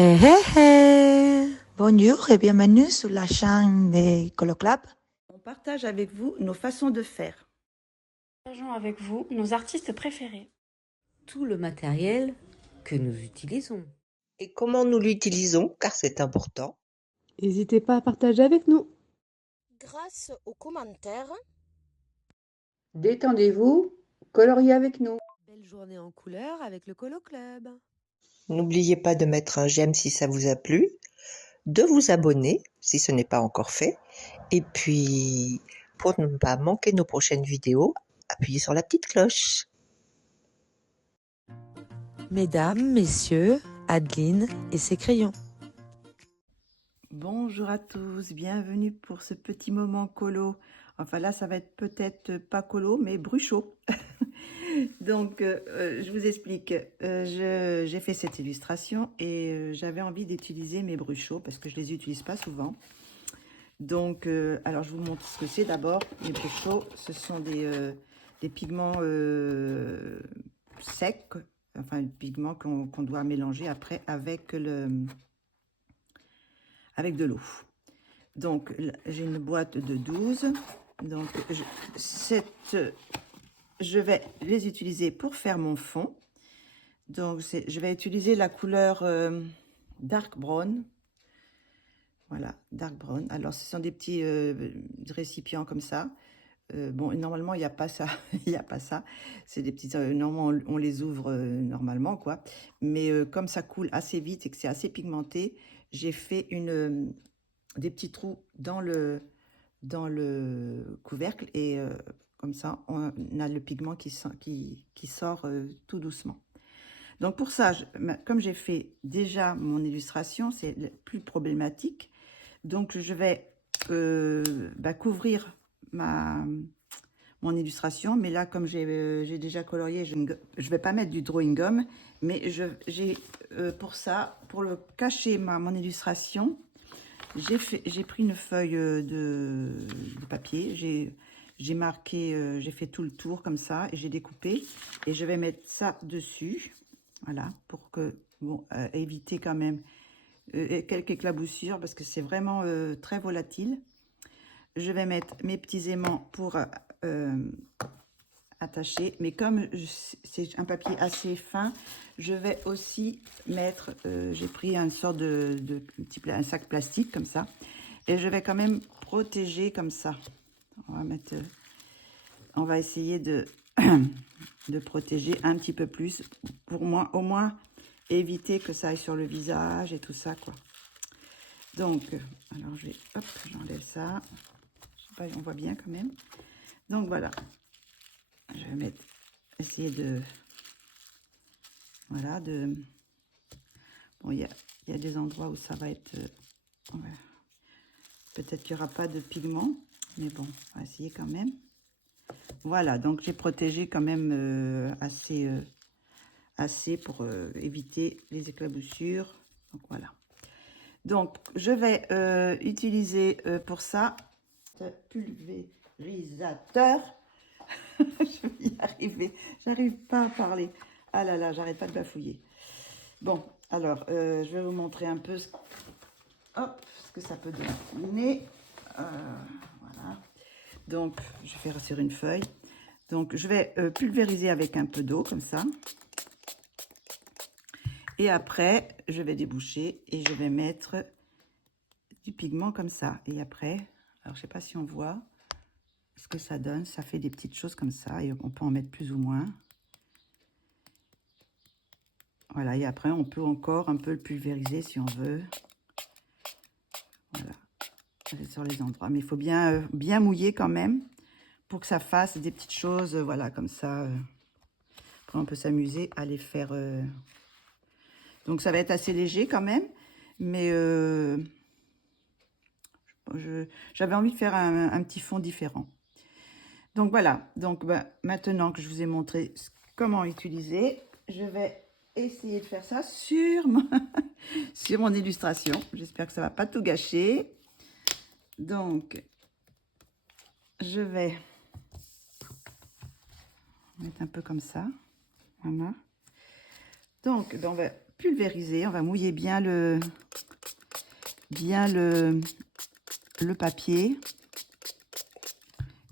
Hé hé hé! Bonjour et bienvenue sur la chaîne des Coloclub. On partage avec vous nos façons de faire. Partageons avec vous nos artistes préférés. Tout le matériel que nous utilisons. Et comment nous l'utilisons, car c'est important. N'hésitez pas à partager avec nous. Grâce aux commentaires, Détendez-vous, coloriez avec nous. Belle journée en couleur avec le Colo Club. N'oubliez pas de mettre un j'aime si ça vous a plu, de vous abonner si ce n'est pas encore fait, et puis pour ne pas manquer nos prochaines vidéos, appuyez sur la petite cloche. Mesdames, messieurs, Adeline et ses crayons. Bonjour à tous, bienvenue pour ce petit moment colo. Enfin là, ça va être peut-être pas colo, mais bruchot. Donc, je vous explique. J'ai fait cette illustration et j'avais envie d'utiliser mes bruchots parce que je les utilise pas souvent. Donc, alors je vous montre ce que c'est d'abord. Les bruchots, ce sont des pigments secs, enfin des pigments qu'on doit mélanger après avec de l'eau. Donc, j'ai une boîte de 12. Donc, je vais les utiliser pour faire mon fond. Donc, je vais utiliser la couleur Dark Brown. Voilà, Dark Brown. Alors, ce sont des petits récipients comme ça. Bon, normalement, il n'y a pas ça. Il n'y a pas ça. C'est des petits... normalement, on les ouvre normalement, quoi. Mais comme ça coule assez vite et que c'est assez pigmenté, j'ai fait des petits trous dans le couvercle et comme ça, on a le pigment qui sort tout doucement. Donc pour ça, comme j'ai fait déjà mon illustration, c'est plus problématique. Donc je vais couvrir mon illustration. Mais là, comme j'ai déjà colorié, je ne vais pas mettre du drawing gum. Mais pour ça, pour le cacher mon illustration, j'ai pris une feuille de papier, j'ai marqué, j'ai fait tout le tour comme ça et j'ai découpé et je vais mettre ça dessus, voilà, pour que, bon, éviter quand même quelques éclaboussures parce que c'est vraiment très volatile. Je vais mettre mes petits aimants pour attaché, mais comme c'est un papier assez fin, je vais aussi mettre, j'ai pris une sorte un sac plastique comme ça, et je vais quand même protéger comme ça. On va essayer de de protéger un petit peu plus pour moi, au moins éviter que ça aille sur le visage et tout ça, quoi. Donc, alors j'enlève ça. Je sais pas, on voit bien quand même. Donc voilà. Je vais essayer de... Voilà, bon, il y a des endroits où ça va être... Ouais. Peut-être qu'il n'y aura pas de pigment, mais bon, on va essayer quand même. Voilà, donc j'ai protégé quand même assez pour éviter les éclaboussures. Donc voilà. Donc, je vais utiliser pour ça ce pulvérisateur. Je vais y arriver. J'arrive pas à parler. Ah là là, j'arrête pas de bafouiller. Bon, alors, je vais vous montrer un peu ce que ça peut donner. Voilà. Donc, je vais faire sur une feuille. Donc, je vais pulvériser avec un peu d'eau, comme ça. Et après, je vais déboucher et je vais mettre du pigment comme ça. Et après, alors, je sais pas si on voit ce que ça donne. Ça fait des petites choses comme ça et on peut en mettre plus ou moins. Voilà, et après on peut encore un peu le pulvériser si on veut. Voilà, sur les endroits, mais il faut bien mouiller quand même pour que ça fasse des petites choses, voilà, comme ça. Après on peut s'amuser à les faire. Donc ça va être assez léger quand même, mais j'avais envie de faire un petit fond différent. Donc voilà, donc maintenant que je vous ai montré comment utiliser, je vais essayer de faire ça sur mon illustration. J'espère que ça va pas tout gâcher. Donc, je vais mettre un peu comme ça. Voilà. Donc, on va pulvériser. On va mouiller bien le papier.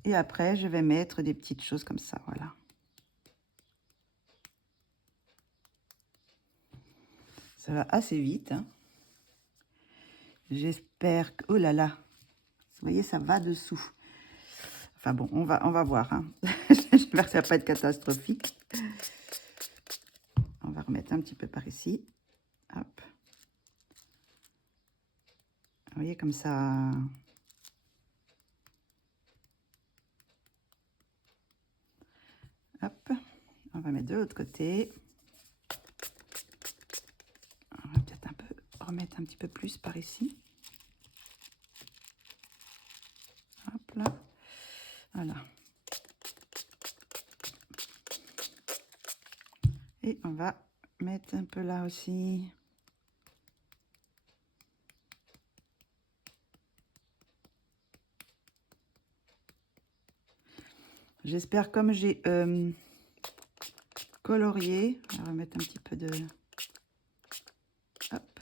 Et après, je vais mettre des petites choses comme ça, voilà. Ça va assez vite, hein. J'espère que... Oh là là! Vous voyez, ça va dessous. Enfin bon, on va voir, hein. J'espère que ça va pas être catastrophique. On va remettre un petit peu par ici. Hop. Vous voyez, comme ça... Hop. On va mettre de l'autre côté. On va peut-être un peu remettre un petit peu plus par ici. Hop là. Voilà. Et on va mettre un peu là aussi. J'espère, comme j'ai colorié, on va mettre un petit peu de... Hop.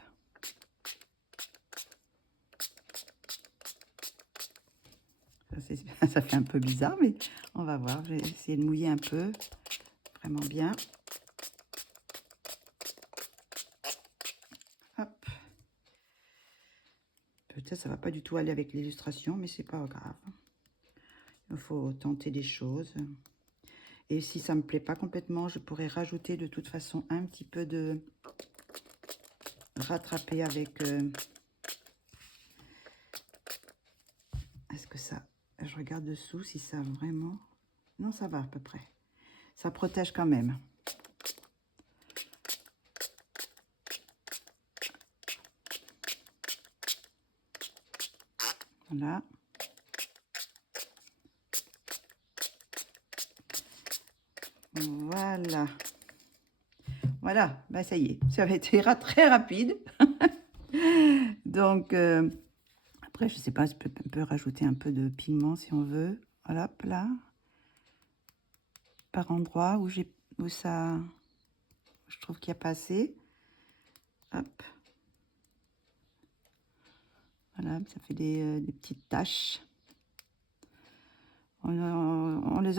Ça fait un peu bizarre, mais on va voir. Je vais essayer de mouiller un peu, vraiment bien. Hop. Peut-être ça va pas du tout aller avec l'illustration, mais c'est pas grave. Il faut tenter des choses. Et si ça me plaît pas complètement, je pourrais rajouter de toute façon un petit peu de rattraper avec... Est-ce que ça... Je regarde dessous si ça vraiment... Non, ça va à peu près. Ça protège quand même. Voilà. Voilà. Voilà, bah ça y est, ça va être très rapide. Donc, après, je sais pas, je peux rajouter un peu de pigment si on veut. Voilà, là. Par endroit où je trouve qu'il n'y a pas assez. Hop. Voilà, ça fait des petites taches. On les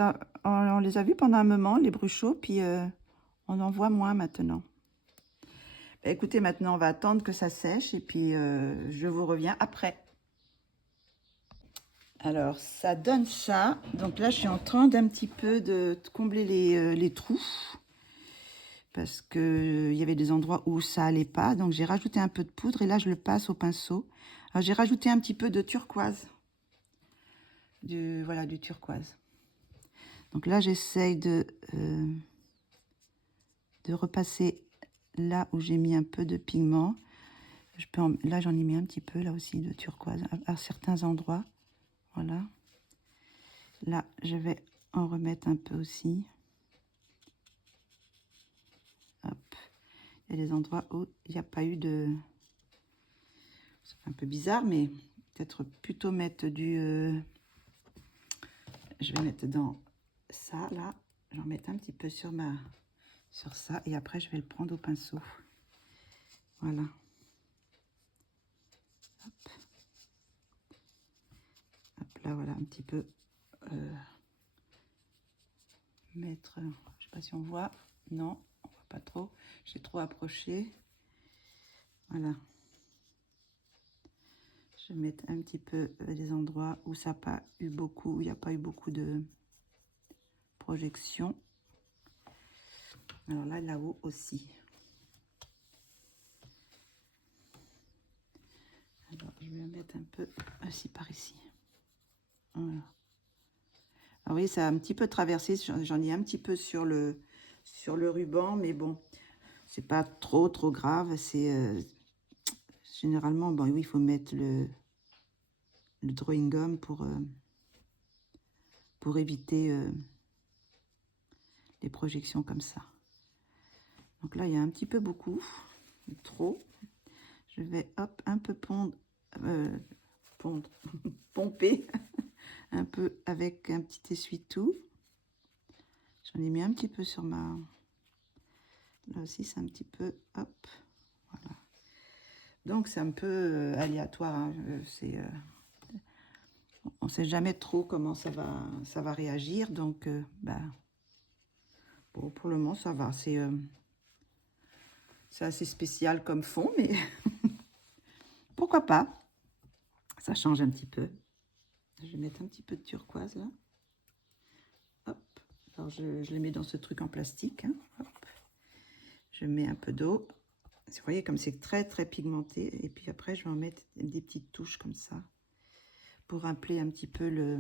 a vus pendant un moment, les bruchots, puis on en voit moins maintenant. Bah, écoutez, maintenant, on va attendre que ça sèche et puis je vous reviens après. Alors, ça donne ça. Donc là, je suis en train d'un petit peu de combler les trous. Parce qu'il y avait des endroits où ça allait pas. Donc, j'ai rajouté un peu de poudre et là, je le passe au pinceau. Alors, j'ai rajouté un petit peu de turquoise. Voilà, du turquoise. Donc là, j'essaye de repasser là où j'ai mis un peu de pigment. Là, j'en ai mis un petit peu, là aussi, de turquoise à certains endroits. Voilà. Là, je vais en remettre un peu aussi. Hop. Il y a des endroits où il n'y a pas eu de... C'est un peu bizarre, mais peut-être plutôt mettre du... Je vais mettre dans ça, là. J'en mettre un petit peu sur ça. Et après, je vais le prendre au pinceau. Voilà. Hop. Hop, là, voilà, un petit peu... mettre... Je sais pas si on voit. Non, on voit pas trop. J'ai trop approché. Voilà. Je vais mettre un petit peu des endroits où ça n'a pas eu beaucoup, où il n'y a pas eu beaucoup de projection. Alors là-haut aussi. Alors, je vais mettre un peu aussi par ici. Voilà. Alors oui, ça a un petit peu traversé. J'en ai un petit peu sur le ruban, mais bon, c'est pas trop grave. C'est généralement, bon, oui, il faut mettre le drawing gum pour éviter les projections comme ça. Donc là, il y a un petit peu beaucoup, trop. Je vais, hop, un peu pomper un peu avec un petit essuie-tout. J'en ai mis un petit peu sur Là aussi, c'est un petit peu, hop, voilà. Donc, c'est un peu aléatoire, hein. On ne sait jamais trop comment ça va réagir. Donc, bon, pour le moment, ça va. C'est assez spécial comme fond, mais pourquoi pas. Ça change un petit peu. Je vais mettre un petit peu de turquoise, là. Hop. Alors, je les mets dans ce truc en plastique, hein. Hop. Je mets un peu d'eau. Vous voyez, comme c'est très, très pigmenté. Et puis après, je vais en mettre des petites touches comme ça. Pour rappeler un petit peu le...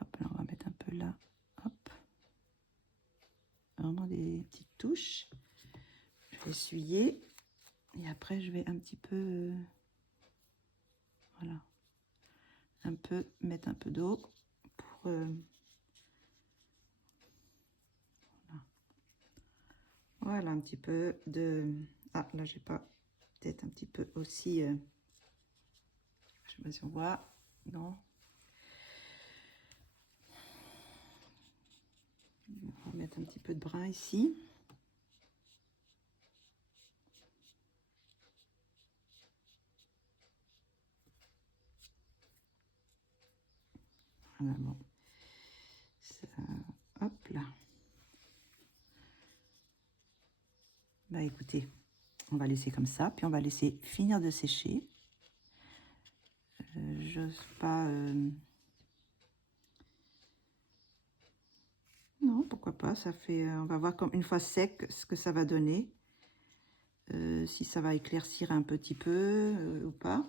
Hop, là, on va mettre un peu là. Hop. Vraiment des petites touches. Je vais essuyer. Et après, je vais un petit peu... voilà. Un peu, mettre un peu d'eau pour... voilà, un petit peu de... Ah, là, j'ai pas... Peut-être un petit peu aussi... je sais pas si on voit. Non. On va mettre un petit peu de brun ici. Voilà, bon. Ça, hop là. Bah écoutez, on va laisser comme ça, puis on va laisser finir de sécher. J'ose pas... Non, pourquoi pas, ça fait... on va voir comme une fois sec ce que ça va donner. Si ça va éclaircir un petit peu ou pas.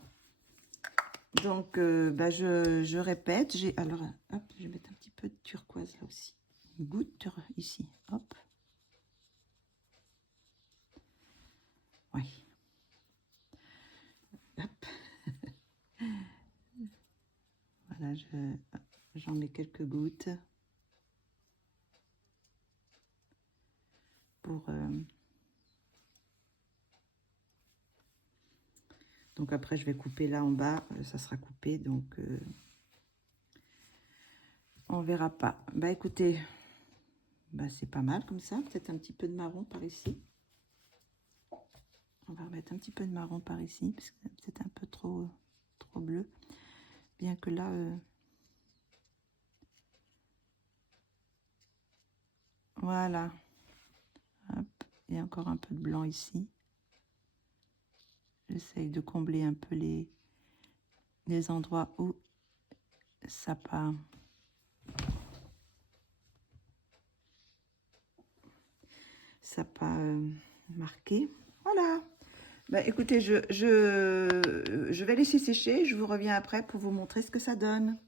Donc, je répète. Alors, hop, je vais mettre un petit peu de turquoise là aussi. Une goutte ici, hop. Oui. Hop. Voilà, j'en mets quelques gouttes. Pour... donc après, je vais couper là en bas. Ça sera coupé, donc... on verra pas. Bah écoutez, c'est pas mal comme ça. Peut-être un petit peu de marron par ici. On va remettre un petit peu de marron par ici, parce que c'est peut-être un peu trop bleu. Bien que là... voilà. Hop. Et encore un peu de blanc ici. J'essaye de combler un peu les endroits où ça pas... ça pas marqué. Voilà. Bah, écoutez, je vais laisser sécher. Je vous reviens après pour vous montrer ce que ça donne.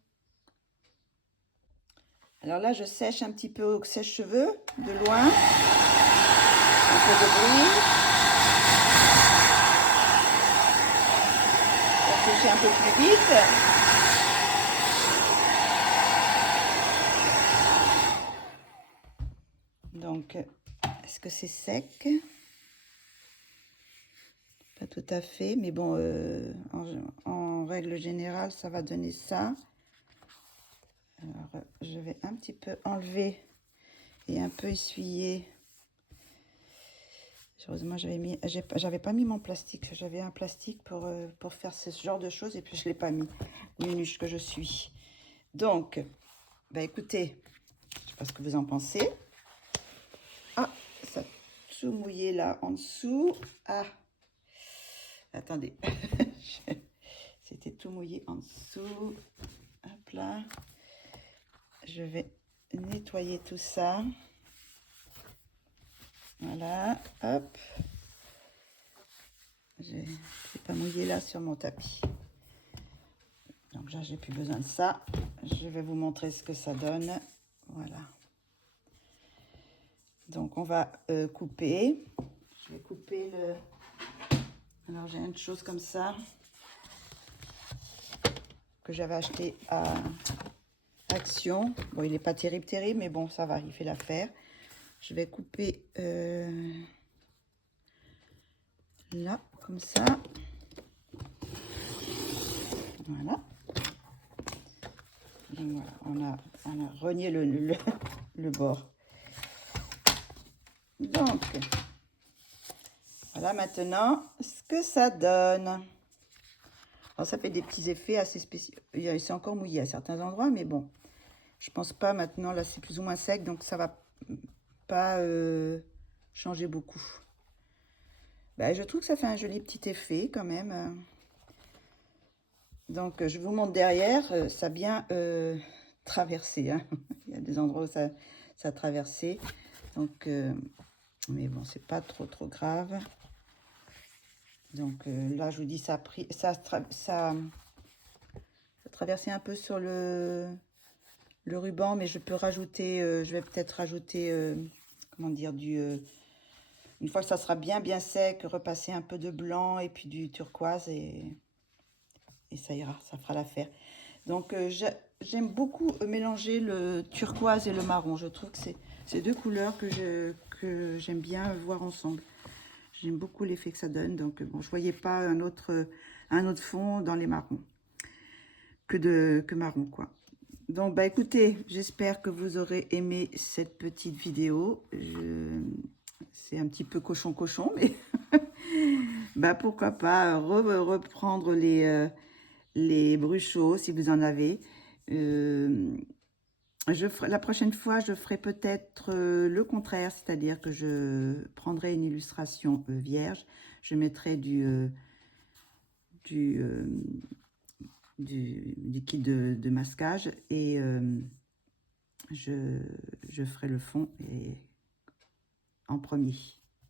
Alors là, je sèche un petit peu au sèche-cheveux de loin. Un peu de bruit. On va sécher un peu plus vite. Donc, est-ce que c'est sec? Pas tout à fait, mais bon, en règle générale, ça va donner ça. Alors, je vais un petit peu enlever et un peu essuyer. Heureusement, j'avais pas mis mon plastique. J'avais un plastique pour faire ce genre de choses et puis je l'ai pas mis. Nunuche que je suis. Donc, écoutez, je sais pas ce que vous en pensez. Ah, ça a tout mouillé là en dessous. Ah, attendez. C'était tout mouillé en dessous. Hop là. Je vais nettoyer tout ça. Voilà, hop. J'ai pas mouillé là sur mon tapis. Donc là, j'ai plus besoin de ça. Je vais vous montrer ce que ça donne. Voilà. Donc, on va couper. Je vais couper le... Alors, j'ai une chose comme ça que j'avais acheté à Action. Bon, il n'est pas terrible, mais bon, ça va, il fait l'affaire. Je vais couper là, comme ça. Voilà. Et voilà, on a renié le bord. Donc, Donc, voilà maintenant ce que ça donne. Alors, ça fait des petits effets assez spéciaux. C'est encore mouillé à certains endroits, mais bon. Je pense pas maintenant. Là, c'est plus ou moins sec, donc ça va pas changer beaucoup. Ben, je trouve que ça fait un joli petit effet quand même. Donc, je vous montre derrière. Ça a bien traversé. Hein. Il y a des endroits où ça a traversé. Donc, mais bon, c'est pas trop grave. Donc là, je vous dis, ça a pris, ça a traversé un peu sur le ruban, mais je peux rajouter, je vais peut-être rajouter, comment dire, une fois que ça sera bien sec, repasser un peu de blanc et puis du turquoise et ça ira, ça fera l'affaire. Donc j'aime beaucoup mélanger le turquoise et le marron. Je trouve que c'est deux couleurs que j'aime bien voir ensemble. J'aime beaucoup l'effet que ça donne. Donc, bon, je ne voyais pas un autre fond dans les marrons que marron, quoi. Donc, bah, écoutez, j'espère que vous aurez aimé cette petite vidéo. C'est un petit peu cochon, mais bah, pourquoi pas reprendre les bruchots si vous en avez. La prochaine fois, je ferai peut-être le contraire, c'est-à-dire que je prendrai une illustration vierge, je mettrai du liquide de masquage et je ferai le fond en premier.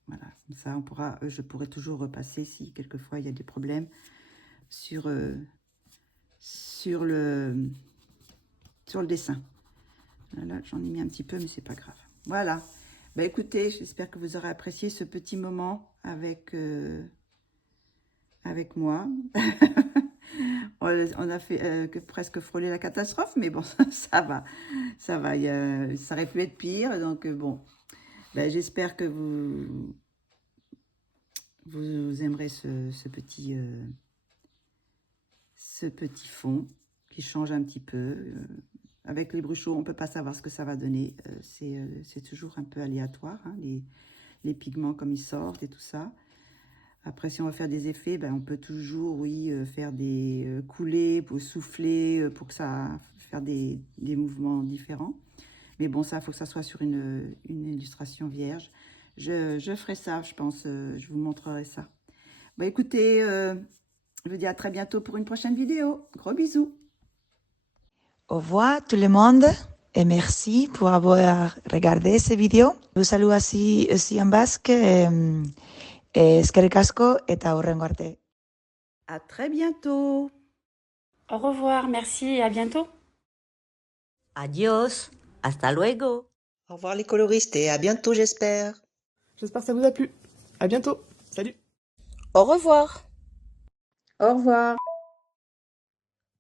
Voilà, comme ça, je pourrai toujours repasser si quelquefois il y a des problèmes sur le dessin. Là, j'en ai mis un petit peu, mais c'est pas grave. Voilà. Bah, écoutez, j'espère que vous aurez apprécié ce petit moment avec moi. On a fait presque frôler la catastrophe, mais bon, ça va. Ça va. Ça aurait pu être pire. Donc, bon, bah, j'espère que vous aimerez ce petit fond qui change un petit peu. Avec les bruchots, on ne peut pas savoir ce que ça va donner. C'est toujours un peu aléatoire, hein, les pigments comme ils sortent et tout ça. Après, si on va faire des effets, ben, on peut toujours, oui, faire des coulées pour souffler, pour que ça faire des mouvements différents. Mais bon, ça, il faut que ça soit sur une illustration vierge. Je ferai ça, je pense. Je vous montrerai ça. Bon, écoutez, je vous dis à très bientôt pour une prochaine vidéo. Gros bisous. Au revoir tout le monde et merci pour avoir regardé cette vidéo. Je vous salue aussi en basque et eskerrik asko eta hurrengo arte. À très bientôt. Au revoir, merci et à bientôt. Adios, hasta luego. Au revoir les coloristes et à bientôt j'espère. J'espère que ça vous a plu. À bientôt. Salut. Au revoir. Au revoir.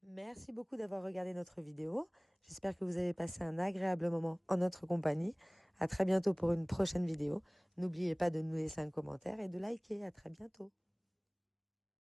Merci beaucoup d'avoir regardé notre vidéo. J'espère que vous avez passé un agréable moment en notre compagnie. À très bientôt pour une prochaine vidéo. N'oubliez pas de nous laisser un commentaire et de liker. À très bientôt.